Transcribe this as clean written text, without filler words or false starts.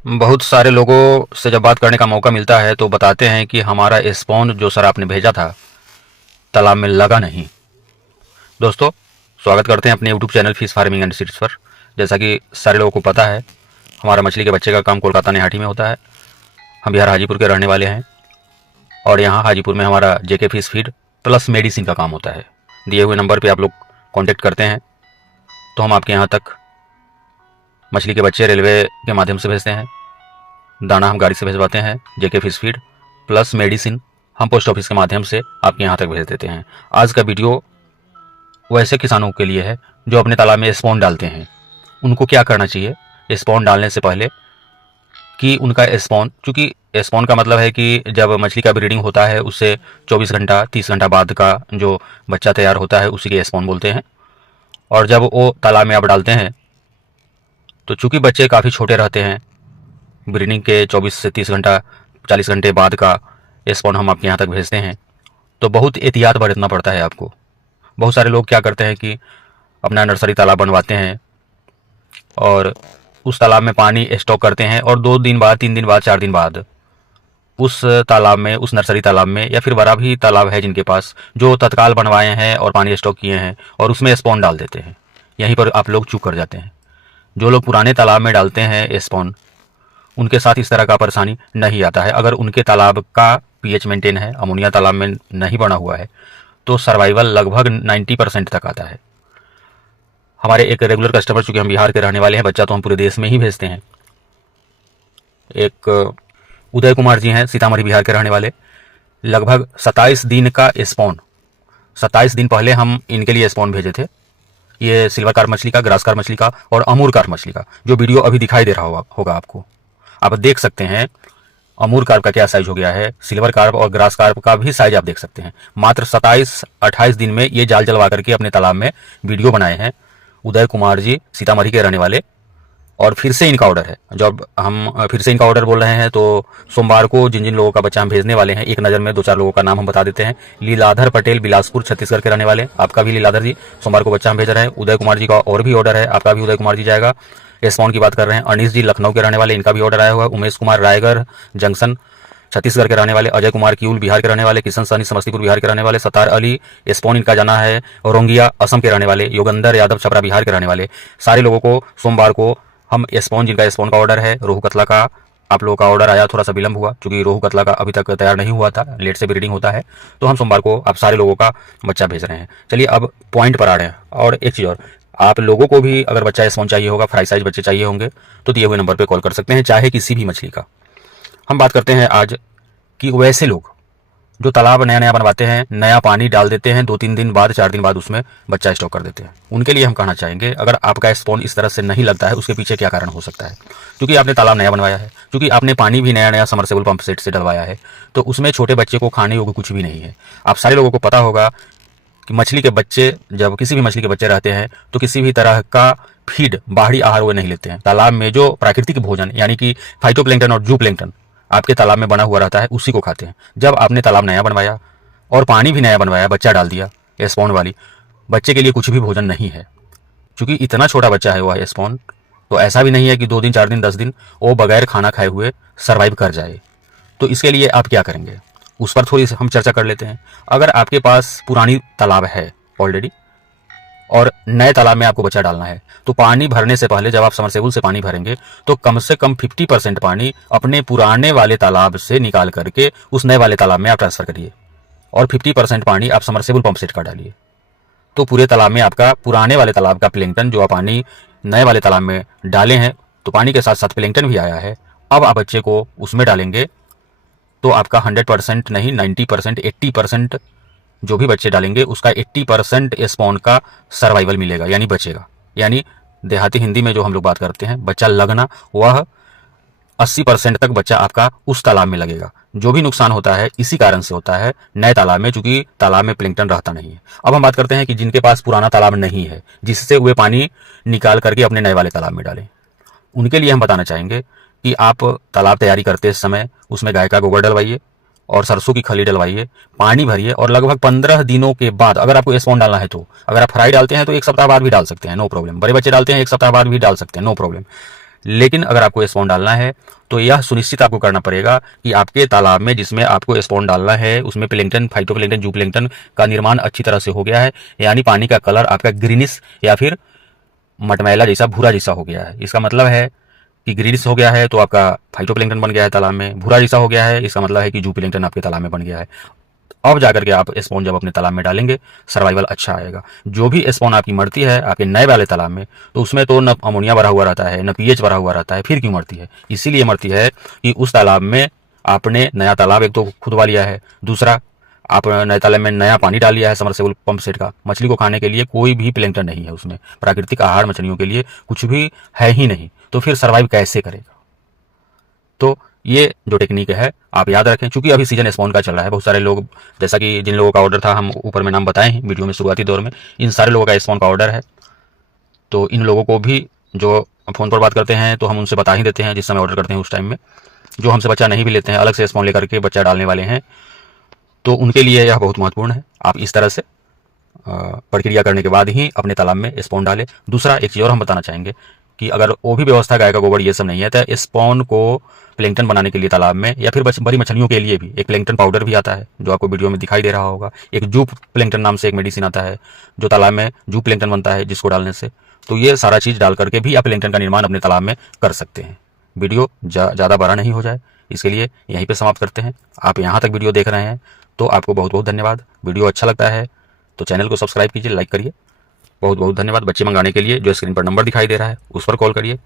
बहुत सारे लोगों से जब बात करने का मौका मिलता है तो बताते हैं कि हमारा स्पॉन जो सर आपने भेजा था तालाब में लगा नहीं। दोस्तों, स्वागत करते हैं अपने YouTube channel fish farming and seeds पर। जैसा कि सारे लोगों को पता है, हमारा मछली के बच्चे का काम कोलकाता निहाटी में होता है। हम बिहार हाजीपुर के रहने वाले हैं और यहाँ हाजीपुर में हमारा जेके फिश फीड प्लस मेडिसिन का काम होता है। दिए हुए नंबर पर आप लोग कॉन्टेक्ट करते हैं तो हम आपके यहाँ तक मछली के बच्चे रेलवे के माध्यम से भेजते हैं, दाना हम गाड़ी से भिजवाते हैं, जेके फिश फीड प्लस मेडिसिन हम पोस्ट ऑफिस के माध्यम से आपके यहाँ तक भेज देते हैं। आज का वीडियो वैसे किसानों के लिए है जो अपने तालाब में स्पॉन डालते हैं। उनको क्या करना चाहिए स्पॉन डालने से पहले कि उनका स्पॉन, चूँकि स्पॉन का मतलब है कि जब मछली का ब्रीडिंग होता है उससे 24 घंटा 30 घंटा बाद का जो बच्चा तैयार होता है उसी के स्पॉन बोलते हैं। और जब वो तालाब में आप डालते हैं तो चूँकि बच्चे काफ़ी छोटे रहते हैं, ब्रीडिंग के 24 से 30 घंटा 40 घंटे बाद का स्पॉन हम आपके यहाँ तक भेजते हैं, तो बहुत एहतियात बरतना पड़ता है आपको। बहुत सारे लोग क्या करते हैं कि अपना नर्सरी तालाब बनवाते हैं और उस तालाब में पानी स्टॉक करते हैं और 2 दिन बाद 3 दिन बाद 4 दिन बाद उस तालाब में, उस नर्सरी तालाब में या फिर बड़ा भी तालाब है जिनके पास, जो तत्काल बनवाए हैं और पानी स्टॉक किए हैं, और उसमें स्पॉन डाल देते हैं। यहीं पर आप लोग चूक कर जाते हैं। जो लोग पुराने तालाब में डालते हैं स्पॉन, उनके साथ इस तरह का परेशानी नहीं आता है। अगर उनके तालाब का पीएच मेंटेन है, अमोनिया तालाब में नहीं बना हुआ है, तो सर्वाइवल लगभग 90% तक आता है। हमारे एक रेगुलर कस्टमर, चूँकि हम बिहार के रहने वाले हैं, बच्चा तो हम पूरे देश में ही भेजते हैं, एक उदय कुमार जी हैं, सीतामढ़ी बिहार के रहने वाले। लगभग 27 दिन का स्पॉन, 27 दिन पहले हम इनके लिए स्पॉन भेजे थे। ये सिल्वर कार्प मछली का, ग्रास कार्प मछली का और अमूर कार्प मछली का, जो वीडियो अभी दिखाई दे रहा होगा आपको। आप देख सकते हैं अमूर कार्प का क्या साइज हो गया है, सिल्वर कार्प और ग्रास कार्प का भी साइज आप देख सकते हैं। मात्र 27-28 दिन में ये जाल जलवा करके अपने तालाब में वीडियो बनाए हैं उदय कुमार जी, सीतामढ़ी के रहने वाले। और फिर से इनका ऑर्डर है। जब हम फिर से इनका ऑर्डर बोल रहे हैं तो सोमवार को जिन जिन लोगों का बच्चा हम भेजने वाले हैं, एक नज़र में 2-4 लोगों का नाम हम बता देते हैं। लीलाधर पटेल, बिलासपुर छत्तीसगढ़ के रहने वाले, आपका भी लीलाधर जी सोमवार को बच्चा हम भेज रहे हैं। उदय कुमार जी का और भी ऑर्डर है, आपका भी उदय कुमार जी जाएगा। स्पॉन की बात कर रहे हैं, अनीस जी लखनऊ के रहने वाले, इनका भी ऑर्डर आया हुआ है। उमेश कुमार रायगढ़ जंक्शन छत्तीसगढ़ के रहने वाले, अजय कुमार किऊल बिहार के रहने वाले, किशन सनी समस्तीपुर बिहार के रहने वाले, सतार अली स्पॉन इनका जाना है रोंगिया असम के रहने वाले, योगेंद्र यादव छपरा बिहार के रहने वाले। सारे लोगों को सोमवार को हम स्पॉन, जिनका स्पॉन का ऑर्डर है, रोहू कतला का आप लोगों का ऑर्डर आया, थोड़ा सा विलंब हुआ क्योंकि रोहू कतला का अभी तक तैयार नहीं हुआ था, लेट से ब्रीडिंग होता है, तो हम सोमवार को आप सारे लोगों का बच्चा भेज रहे हैं। चलिए अब पॉइंट पर आ रहे हैं। और एक चीज़ और, आप लोगों को भी अगर बच्चा स्पॉन चाहिए होगा, फ्राई साइज बच्चे चाहिए होंगे, तो दिए हुए नंबर पर कॉल कर सकते हैं, चाहे किसी भी मछली का। हम बात करते हैं आज कि वैसे लोग जो तालाब नया नया बनवाते हैं, नया पानी डाल देते हैं, 2-3 दिन बाद 4 दिन बाद उसमें बच्चा स्टॉक कर देते हैं, उनके लिए हम कहना चाहेंगे, अगर आपका स्पॉन इस तरह से नहीं लगता है, उसके पीछे क्या कारण हो सकता है। क्योंकि आपने तालाब नया बनवाया है, क्योंकि आपने पानी भी नया नया समरसेबल पंप सेट से डलवाया है, तो उसमें छोटे बच्चे को खाने योग्य कुछ भी नहीं है। आप सारे लोगों को पता होगा कि मछली के बच्चे, जब किसी भी मछली के बच्चे रहते हैं तो किसी भी तरह का फीड, बाहरी आहार वो नहीं लेते हैं। तालाब में जो प्राकृतिक भोजन, यानी कि फाइटोप्लैंक्टन और जूप्लैंक्टन आपके तालाब में बना हुआ रहता है, उसी को खाते हैं। जब आपने तालाब नया बनवाया और पानी भी नया बनवाया, बच्चा डाल दिया स्पॉन वाली, बच्चे के लिए कुछ भी भोजन नहीं है। क्योंकि इतना छोटा बच्चा है वह स्पॉन, तो ऐसा भी नहीं है कि 2 दिन 4 दिन 10 दिन वो बगैर खाना खाए हुए सर्वाइव कर जाए। तो इसके लिए आप क्या करेंगे, उस पर थोड़ी हम चर्चा कर लेते हैं। अगर आपके पास पुरानी तालाब है ऑलरेडी और नए तालाब में आपको बच्चा डालना है, तो पानी भरने से पहले जब आप समरसेबुल से पानी भरेंगे तो कम से कम 50% पानी अपने पुराने वाले तालाब से निकाल करके उस नए वाले तालाब में आप ट्रांसफर करिए और 50% पानी आप समरसेबुल पंप सेट का डालिए। तो पूरे तालाब में आपका पुराने वाले तालाब का प्लैंक्टन, जो आप पानी नए वाले तालाब में डाले हैं, तो पानी के साथ साथ प्लैंक्टन भी आया है, अब आप बच्चे को उसमें डालेंगे तो आपका 100% नहीं, 90%, 80% जो भी बच्चे डालेंगे उसका 80% स्पॉन का सर्वाइवल मिलेगा, यानी बचेगा। यानी देहाती हिंदी में जो हम लोग बात करते हैं बच्चा लगना, वह 80% तक बच्चा आपका उस तालाब में लगेगा। जो भी नुकसान होता है इसी कारण से होता है नए तालाब में, चूंकि तालाब में प्लैंक्टन रहता नहीं है। अब हम बात करते हैं कि जिनके पास पुराना तालाब नहीं है, जिससे वे पानी निकाल करके अपने नए वाले तालाब में डालें, उनके लिए हम बताना चाहेंगे कि आप तालाब तैयारी करते समय उसमें गाय का गोबर डलवाइए और सरसों की खली डलवाइए, पानी भरिए और लगभग 15 दिनों के बाद, अगर आपको स्पॉन डालना है तो, अगर आप फ्राई डालते हैं तो 1 सप्ताह बाद भी डाल सकते हैं, नो प्रॉब्लम। बड़े बच्चे डालते हैं 1 सप्ताह बाद भी डाल सकते हैं, नो प्रॉब्लम। लेकिन अगर आपको स्पॉन डालना है तो यह सुनिश्चित आपको करना पड़ेगा कि आपके तालाब में जिसमें आपको स्पॉन डालना है उसमें प्लैंक्टन, फाइटोप्लैंक्टन, जूप्लैंक्टन का निर्माण अच्छी तरह से हो गया है, यानी पानी का कलर आपका ग्रीनिश या फिर मटमैला जैसा, भूरा जैसा हो गया है। इसका मतलब है कि ग्रीनिश हो गया है तो आपका फाइटोप्लैंक्टन बन गया है तालाब में, भूरा जैसा हो गया है इसका मतलब है कि जूप्लैंक्टन आपके तालाब में बन गया है। अब जाकर के आप स्पॉन जब अपने तालाब में डालेंगे सर्वाइवल अच्छा आएगा। जो भी स्पॉन आपकी मरती है आपके नए वाले तालाब में, तो उसमें तो न अमोनिया भरा हुआ रहता है, न पीएच भरा हुआ रहता है, फिर क्यों मरती है? इसीलिए मरती है कि उस तालाब में आपने नया तालाब एक तो खुदवा लिया है, दूसरा आप नए तालाब में नया पानी डाल लिया है समरसेबल पंप सेट का। मछली को खाने के लिए कोई भी प्लैंक्टन नहीं है उसमें, प्राकृतिक आहार मछलियों के लिए कुछ भी है ही नहीं, तो फिर सर्वाइव कैसे करेगा? तो ये जो टेक्निक है आप याद रखें, क्योंकि अभी सीजन स्पॉन का चल रहा है। बहुत सारे लोग, जैसा कि जिन लोगों का ऑर्डर था हम ऊपर में नाम बताए हैं वीडियो में शुरुआती दौर में, इन सारे लोगों का स्पॉन का ऑर्डर है। तो इन लोगों को भी जो फ़ोन पर बात करते हैं तो हम उनसे बता ही देते हैं जिस समय ऑर्डर करते हैं उस टाइम में। जो हमसे बच्चा नहीं भी लेते हैं, अलग से स्पॉन लेकर के बच्चा डालने वाले हैं, तो उनके लिए यह बहुत महत्वपूर्ण है। आप इस तरह से प्रक्रिया करने के बाद ही अपने तालाब में स्पॉन डालें। दूसरा एक चीज़ और हम बताना चाहेंगे कि अगर वो भी व्यवस्था, गाय का गोबर ये सब नहीं है, तो स्पॉन को प्लैंक्टन बनाने के लिए तालाब में या फिर बड़ी मछलियों के लिए भी एक प्लैंक्टन पाउडर भी आता है जो आपको वीडियो में दिखाई दे रहा होगा। एक जूप प्लैंक्टन नाम से एक मेडिसिन आता है जो तालाब में जूप प्लैंक्टन बनता है जिसको डालने से। तो ये सारा चीज़ डाल करके भी आप प्लैंक्टन का निर्माण अपने तालाब में कर सकते हैं। वीडियो ज़्यादा बड़ा नहीं हो जाए इसके लिए यहीं पर समाप्त करते हैं। आप यहाँ तक वीडियो देख रहे हैं तो आपको बहुत बहुत धन्यवाद। वीडियो अच्छा लगता है तो चैनल को सब्सक्राइब कीजिए, लाइक करिए। बहुत बहुत धन्यवाद। बच्चे मंगाने के लिए जो स्क्रीन पर नंबर दिखाई दे रहा है उस पर कॉल करिए।